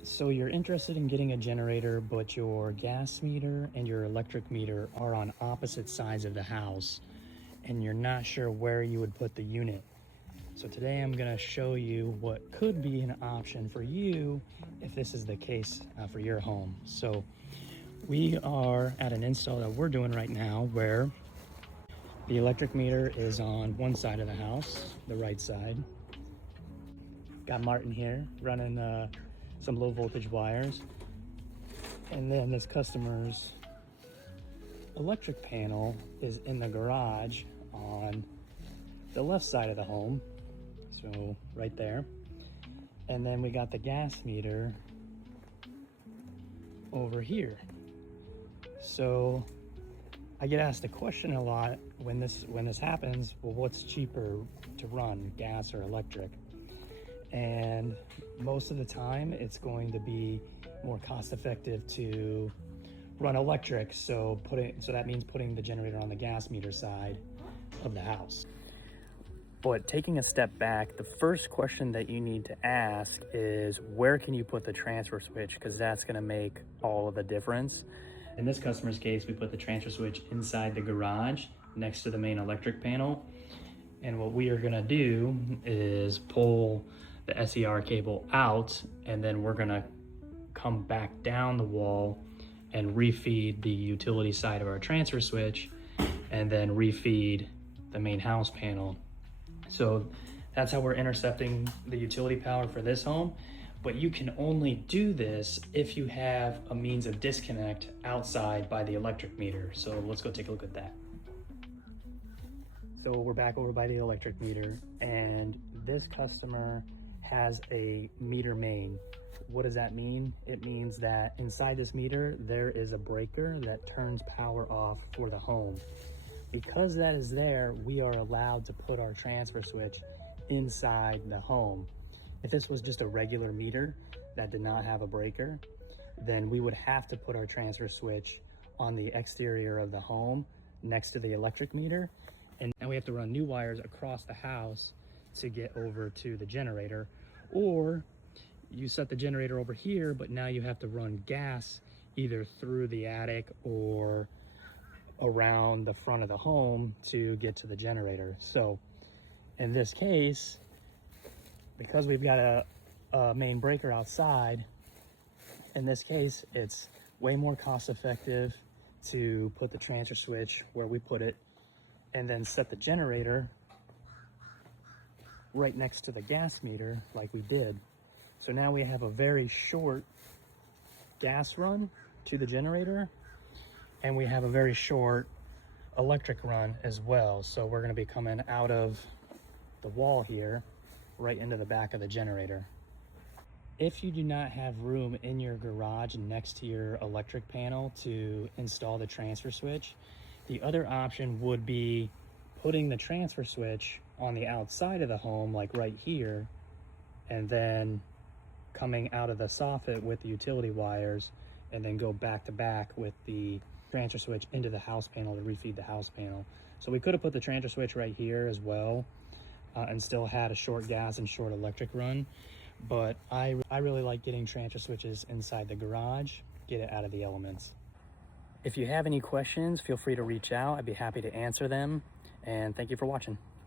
So you're interested in getting a generator, but your gas meter and your electric meter are on opposite sides of the house, and you're not sure where you would put the unit. So today I'm gonna show you what could be an option for you if this is the case for your home. So we are at an install that we're doing right now where the electric meter is on one side of the house, the right side. Got Martin here running some low voltage wires. And then this customer's electric panel is in the garage on the left side of the home. So right there. And then we got the gas meter over here. So I get asked the question a lot when this happens, well, what's cheaper to run, gas or electric? And most of the time it's going to be more cost effective to run electric. So that means putting the generator on the gas meter side of the house. But taking a step back, the first question that you need to ask is where can you put the transfer switch? Because that's going to make all of the difference. In this customer's case, we put the transfer switch inside the garage next to the main electric panel. And what we are going to do is pull the SER cable out, and then we're going to come back down the wall and refeed the utility side of our transfer switch, and then refeed the main house panel. So that's how we're intercepting the utility power for this home. But you can only do this if you have a means of disconnect outside by the electric meter. So let's go take a look at that. So we're back over by the electric meter, and this customer has a meter main. What does that mean? It means that inside this meter, there is a breaker that turns power off for the home. Because that is there, we are allowed to put our transfer switch inside the home. If this was just a regular meter that did not have a breaker, then we would have to put our transfer switch on the exterior of the home next to the electric meter. And we have to run new wires across the house to get over to the generator. Or you set the generator over here, but now you have to run gas either through the attic or around the front of the home to get to the generator. So in this case, because we've got a main breaker outside, in this case, it's way more cost effective to put the transfer switch where we put it and then set the generator right next to the gas meter like we did. So now we have a very short gas run to the generator, and we have a very short electric run as well. So we're going to be coming out of the wall here right into the back of the generator. If you do not have room in your garage next to your electric panel to install the transfer switch, the other option would be putting the transfer switch on the outside of the home, like right here, and then coming out of the soffit with the utility wires, and then go back to back with the transfer switch into the house panel to refeed the house panel. So we could have put the transfer switch right here as well, and still had a short gas and short electric run. But I really like getting transfer switches inside the garage, get it out of the elements. If you have any questions, feel free to reach out. I'd be happy to answer them. And thank you for watching.